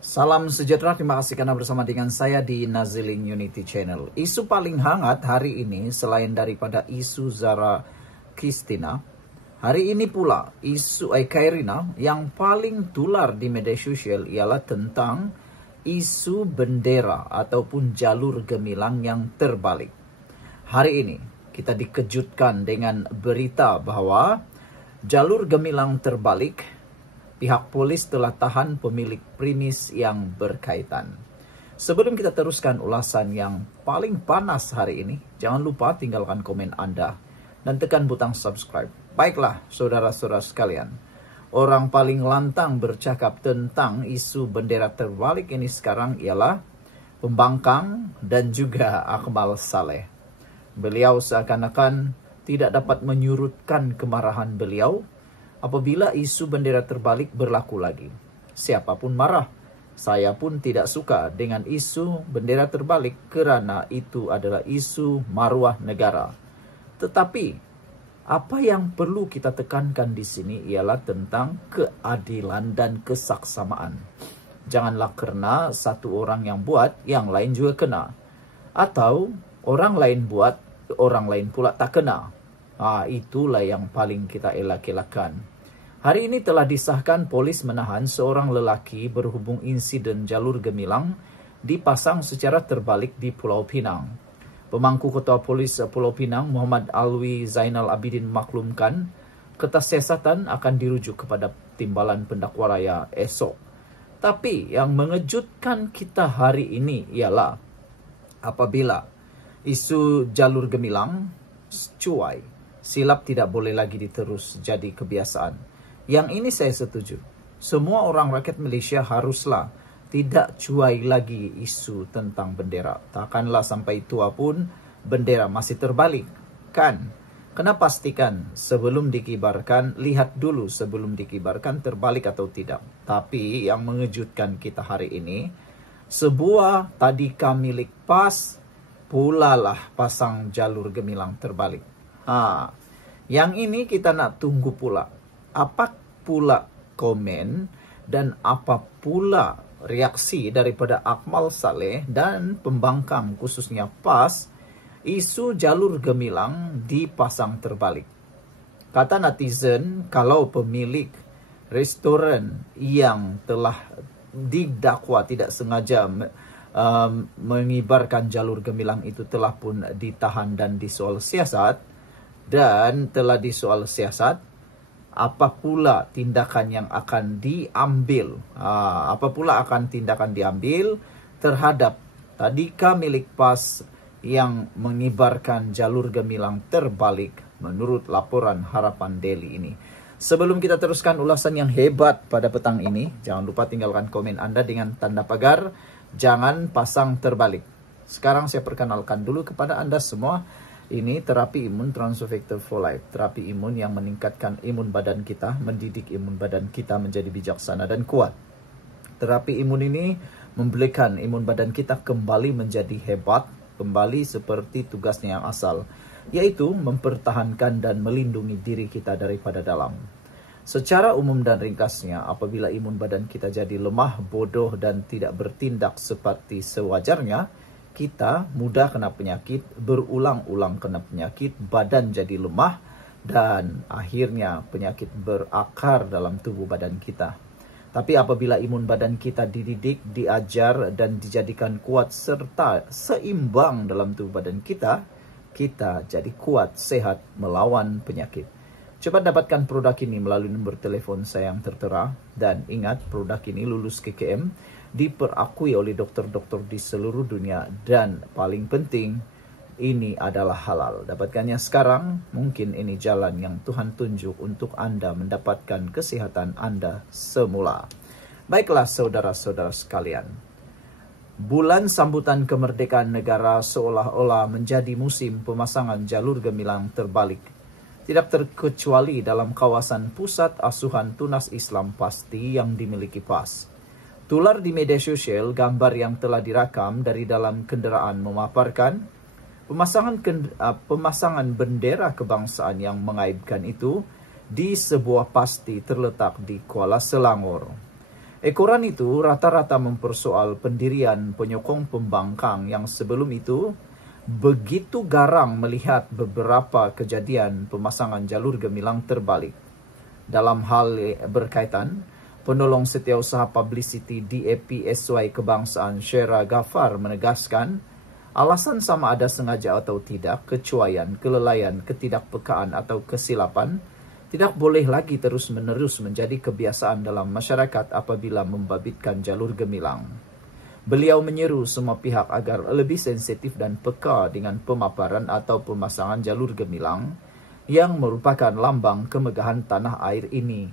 Salam sejahtera, terima kasih karena bersama dengan saya di Naziling Unity Channel. Isu paling hangat hari ini selain daripada isu Zara Christina, hari ini pula isu Kairina yang paling tular di media sosial ialah tentang isu bendera ataupun jalur gemilang yang terbalik. Hari ini kita dikejutkan dengan berita bahwa jalur gemilang terbalik. Pihak polis telah tahan pemilik premis yang berkaitan. Sebelum kita teruskan ulasan yang paling panas hari ini, jangan lupa tinggalkan komen Anda dan tekan butang subscribe. Baiklah, saudara-saudara sekalian. Orang paling lantang bercakap tentang isu bendera terbalik ini sekarang ialah pembangkang dan juga Akmal Saleh. Beliau seakan-akan tidak dapat menyurutkan kemarahan beliau apabila isu bendera terbalik berlaku lagi. Siapapun marah. Saya pun tidak suka dengan isu bendera terbalik kerana itu adalah isu maruah negara. Tetapi apa yang perlu kita tekankan di sini ialah tentang keadilan dan kesaksamaan. Janganlah kerana satu orang yang buat, yang lain juga kena. Atau orang lain buat, orang lain pula tak kena. Itulah yang paling kita elak-elakan. Hari ini telah disahkan polis menahan seorang lelaki berhubung insiden jalur gemilang dipasang secara terbalik di Pulau Pinang. Pemangku Ketua Polis Pulau Pinang, Muhammad Alwi Zainal Abidin maklumkan ketasiasatan akan dirujuk kepada timbalan pendakwa raya esok. Tapi yang mengejutkan kita hari ini ialah apabila isu jalur gemilang cuai, silap tidak boleh lagi diterus jadi kebiasaan. Yang ini saya setuju. Semua orang rakyat Malaysia haruslah tidak cuai lagi isu tentang bendera. Takkanlah sampai tua pun bendera masih terbalik. Kan? Kena pastikan sebelum dikibarkan, lihat dulu sebelum dikibarkan terbalik atau tidak. Tapi yang mengejutkan kita hari ini, sebuah tadika milik PAS pula lah pasang jalur gemilang terbalik. Yang ini kita nak tunggu pula. Apa pula komen dan apa pula reaksi daripada Akmal Saleh dan pembangkang khususnya PAS isu jalur gemilang dipasang terbalik. Kata netizen, kalau pemilik restoran yang telah didakwa tidak sengaja mengibarkan jalur gemilang itu telah pun ditahan dan disoal siasat, dan telah disoal siasat, apa pula tindakan yang akan diambil? Apa pula akan tindakan diambil terhadap tadika milik PAS yang mengibarkan jalur gemilang terbalik menurut laporan Harapan Daily ini? Sebelum kita teruskan ulasan yang hebat pada petang ini, jangan lupa tinggalkan komen Anda dengan tanda pagar jangan pasang terbalik. Sekarang saya perkenalkan dulu kepada Anda semua. Ini terapi imun Transovector for Life. Terapi imun yang meningkatkan imun badan kita, mendidik imun badan kita menjadi bijaksana dan kuat. Terapi imun ini memberikan imun badan kita kembali menjadi hebat, kembali seperti tugasnya yang asal, yaitu mempertahankan dan melindungi diri kita daripada dalam. Secara umum dan ringkasnya, apabila imun badan kita jadi lemah, bodoh dan tidak bertindak seperti sewajarnya, kita mudah kena penyakit, berulang-ulang kena penyakit, badan jadi lemah, dan akhirnya penyakit berakar dalam tubuh badan kita. Tapi apabila imun badan kita dididik, diajar, dan dijadikan kuat serta seimbang dalam tubuh badan kita, kita jadi kuat, sehat, melawan penyakit. Cepat dapatkan produk ini melalui nombor telefon saya yang tertera, dan ingat produk ini lulus KKM, diperakui oleh dokter-dokter di seluruh dunia, dan paling penting ini adalah halal. Dapatkannya sekarang, mungkin ini jalan yang Tuhan tunjuk untuk Anda mendapatkan kesehatan Anda semula. Baiklah saudara-saudara sekalian, bulan sambutan kemerdekaan negara seolah-olah menjadi musim pemasangan jalur gemilang terbalik. Tidak terkecuali dalam kawasan pusat asuhan tunas Islam pasti yang dimiliki PAS. Tular di media sosial gambar yang telah dirakam dari dalam kenderaan memaparkan pemasangan bendera kebangsaan yang mengaibkan itu di sebuah pasti terletak di Kuala Selangor. Ekoran itu rata-rata mempersoal pendirian penyokong pembangkang yang sebelum itu begitu garang melihat beberapa kejadian pemasangan jalur gemilang terbalik. Dalam hal berkaitan, penolong setiausaha publicity DAPSY Kebangsaan Syera Ghaffar menegaskan, alasan sama ada sengaja atau tidak, kecuaian, kelelayan, ketidakpekaan atau kesilapan tidak boleh lagi terus-menerus menjadi kebiasaan dalam masyarakat apabila membabitkan jalur gemilang. Beliau menyeru semua pihak agar lebih sensitif dan peka dengan pemaparan atau pemasangan jalur gemilang yang merupakan lambang kemegahan tanah air ini.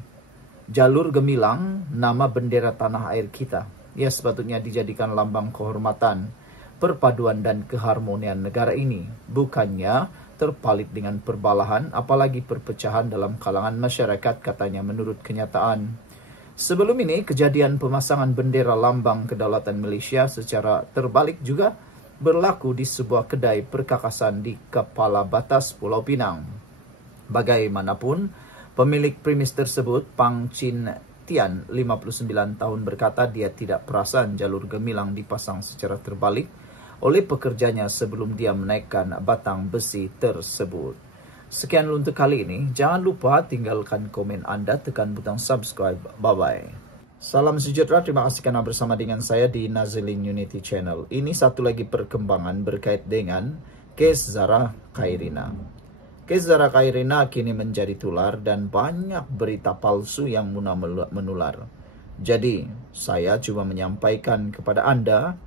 Jalur gemilang, nama bendera tanah air kita. Ia sepatutnya dijadikan lambang kehormatan, perpaduan dan keharmonian negara ini, bukannya terpalit dengan perbalahan, apalagi perpecahan dalam kalangan masyarakat, katanya menurut kenyataan. Sebelum ini, kejadian pemasangan bendera lambang kedaulatan Malaysia secara terbalik juga berlaku di sebuah kedai perkakasan di Kepala Batas Pulau Pinang. Bagaimanapun, pemilik premis tersebut, Pang Chin Tian, 59 tahun, berkata dia tidak perasan jalur gemilang dipasang secara terbalik oleh pekerjanya sebelum dia menaikkan batang besi tersebut. Sekian untuk kali ini. Jangan lupa tinggalkan komen Anda, tekan butang subscribe. Bye-bye. Salam sejahtera, terima kasih karena bersama dengan saya di Naziling Unity Channel. Ini satu lagi perkembangan berkait dengan kes Zara Khairina. Kes Zara Khairina kini menjadi tular dan banyak berita palsu yang menular. Jadi, saya cuma menyampaikan kepada Anda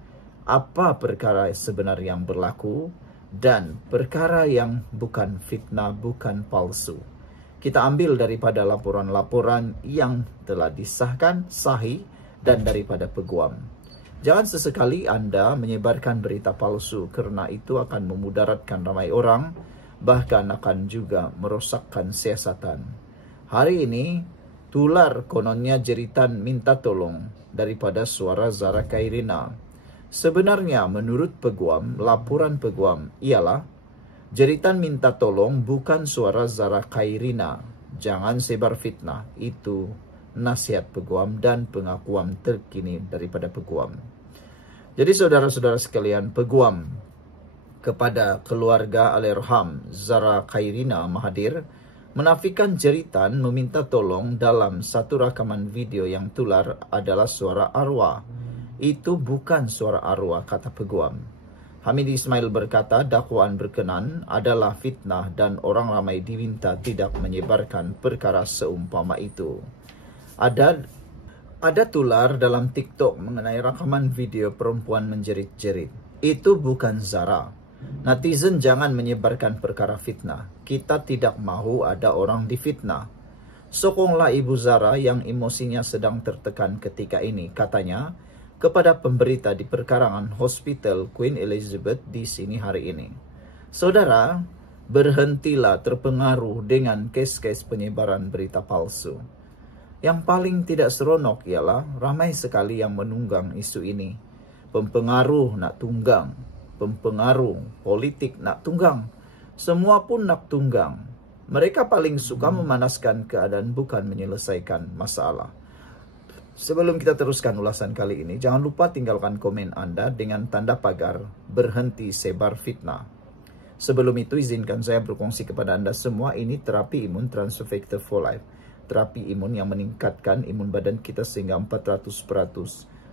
apa perkara sebenarnya yang berlaku dan perkara yang bukan fitnah, bukan palsu. Kita ambil daripada laporan-laporan yang telah disahkan, sahih, dan daripada peguam. Jangan sesekali Anda menyebarkan berita palsu kerana itu akan memudaratkan ramai orang, bahkan akan juga merosakkan siasatan. Hari ini, tular kononnya jeritan minta tolong daripada suara Zara Khairina. Sebenarnya menurut peguam, laporan peguam ialah jeritan minta tolong bukan suara Zara Khairina. Jangan sebar fitnah. Itu nasihat peguam dan pengakuan terkini daripada peguam. Jadi saudara-saudara sekalian, peguam kepada keluarga Allahyarham Zara Khairina Mahathir menafikan jeritan meminta tolong dalam satu rakaman video yang tular adalah suara arwah. Itu bukan suara arwah, kata peguam. Hamid Ismail berkata dakwaan berkenan adalah fitnah dan orang ramai diminta tidak menyebarkan perkara seumpama itu. Ada tular dalam TikTok mengenai rakaman video perempuan menjerit-jerit. Itu bukan Zara. Netizen jangan menyebarkan perkara fitnah. Kita tidak mahu ada orang difitnah. Sokonglah Ibu Zara yang emosinya sedang tertekan ketika ini, katanya, kepada pemberita di perkarangan Hospital Queen Elizabeth di sini hari ini. Saudara, berhentilah terpengaruh dengan kes-kes penyebaran berita palsu. Yang paling tidak seronok ialah ramai sekali yang menunggang isu ini. Pempengaruh nak tunggang, pempengaruh politik nak tunggang, semua pun nak tunggang. Mereka paling suka memanaskan keadaan bukan menyelesaikan masalah. Sebelum kita teruskan ulasan kali ini, jangan lupa tinggalkan komen Anda dengan tanda pagar berhenti sebar fitnah. Sebelum itu, izinkan saya berkongsi kepada Anda semua, ini terapi imun Transfer Factor for Life. Terapi imun yang meningkatkan imun badan kita sehingga 400%.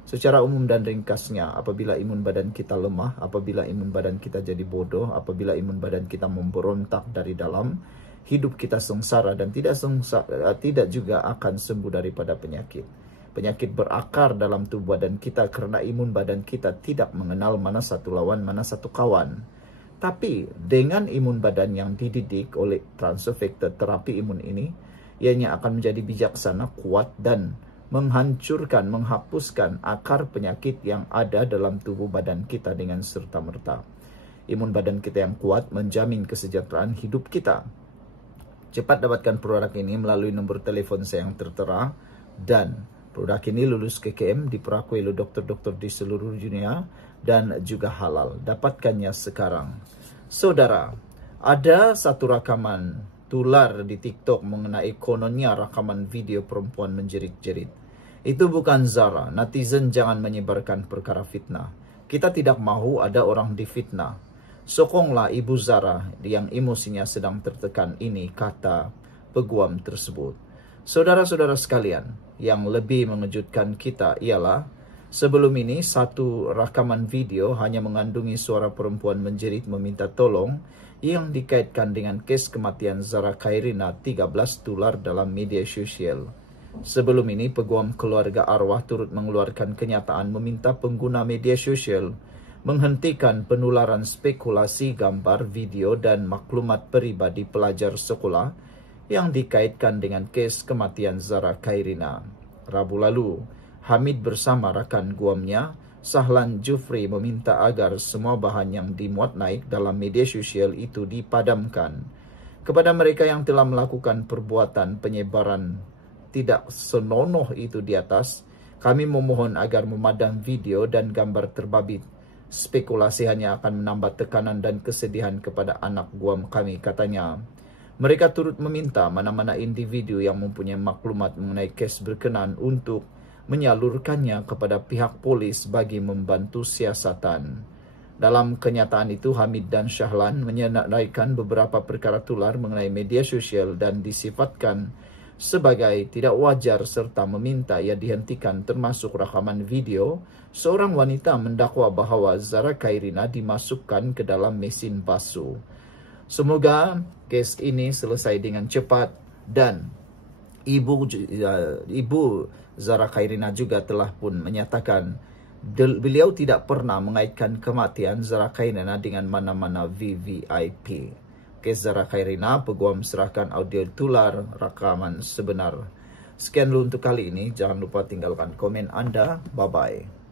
Secara umum dan ringkasnya, apabila imun badan kita lemah, apabila imun badan kita jadi bodoh, apabila imun badan kita memberontak dari dalam, hidup kita sengsara dan tidak juga akan sembuh daripada penyakit. Penyakit berakar dalam tubuh badan kita kerana imun badan kita tidak mengenal mana satu lawan, mana satu kawan. Tapi dengan imun badan yang dididik oleh transfer factor terapi imun ini, ianya akan menjadi bijaksana, kuat dan menghancurkan, menghapuskan akar penyakit yang ada dalam tubuh badan kita dengan serta-merta. Imun badan kita yang kuat menjamin kesejahteraan hidup kita. Cepat dapatkan produk ini melalui nombor telefon saya yang tertera dan produk ini lulus KKM, diperakui oleh dokter-dokter di seluruh dunia dan juga halal. Dapatkannya sekarang. Saudara, ada satu rakaman tular di TikTok mengenai kononnya rakaman video perempuan menjerit-jerit. Itu bukan Zara. Netizen jangan menyebarkan perkara fitnah. Kita tidak mahu ada orang difitnah. Sokonglah Ibu Zara yang emosinya sedang tertekan ini, kata peguam tersebut. Saudara-saudara sekalian, yang lebih mengejutkan kita ialah sebelum ini satu rakaman video hanya mengandungi suara perempuan menjerit meminta tolong yang dikaitkan dengan kes kematian Zara Khairina 13 tular dalam media sosial. Sebelum ini, peguam keluarga arwah turut mengeluarkan kenyataan meminta pengguna media sosial menghentikan penularan spekulasi gambar, video, dan maklumat peribadi pelajar sekolah yang dikaitkan dengan kes kematian Zara Khairina. Rabu lalu, Hamid bersama rakan guamnya, Sahlan Jufri, meminta agar semua bahan yang dimuat naik dalam media sosial itu dipadamkan. Kepada mereka yang telah melakukan perbuatan penyebaran tidak senonoh itu di atas, kami memohon agar memadam video dan gambar terbabit. Spekulasi hanya akan menambah tekanan dan kesedihan kepada anak guam kami, katanya. Mereka turut meminta mana-mana individu yang mempunyai maklumat mengenai kes berkenan untuk menyalurkannya kepada pihak polis bagi membantu siasatan. Dalam kenyataan itu, Hamid dan Sahlan menyenaraikan beberapa perkara tular mengenai media sosial dan disifatkan sebagai tidak wajar serta meminta ia dihentikan, termasuk rakaman video seorang wanita mendakwa bahwa Zara Khairina dimasukkan ke dalam mesin basuh. Semoga kes ini selesai dengan cepat dan ibu Zara Khairina juga telah pun menyatakan beliau tidak pernah mengaitkan kematian Zara Khairina dengan mana-mana VVIP. Kes Zara Khairina, peguam serahkan audio tular rakaman sebenar. Sekian dulu untuk kali ini. Jangan lupa tinggalkan komen Anda. Bye-bye.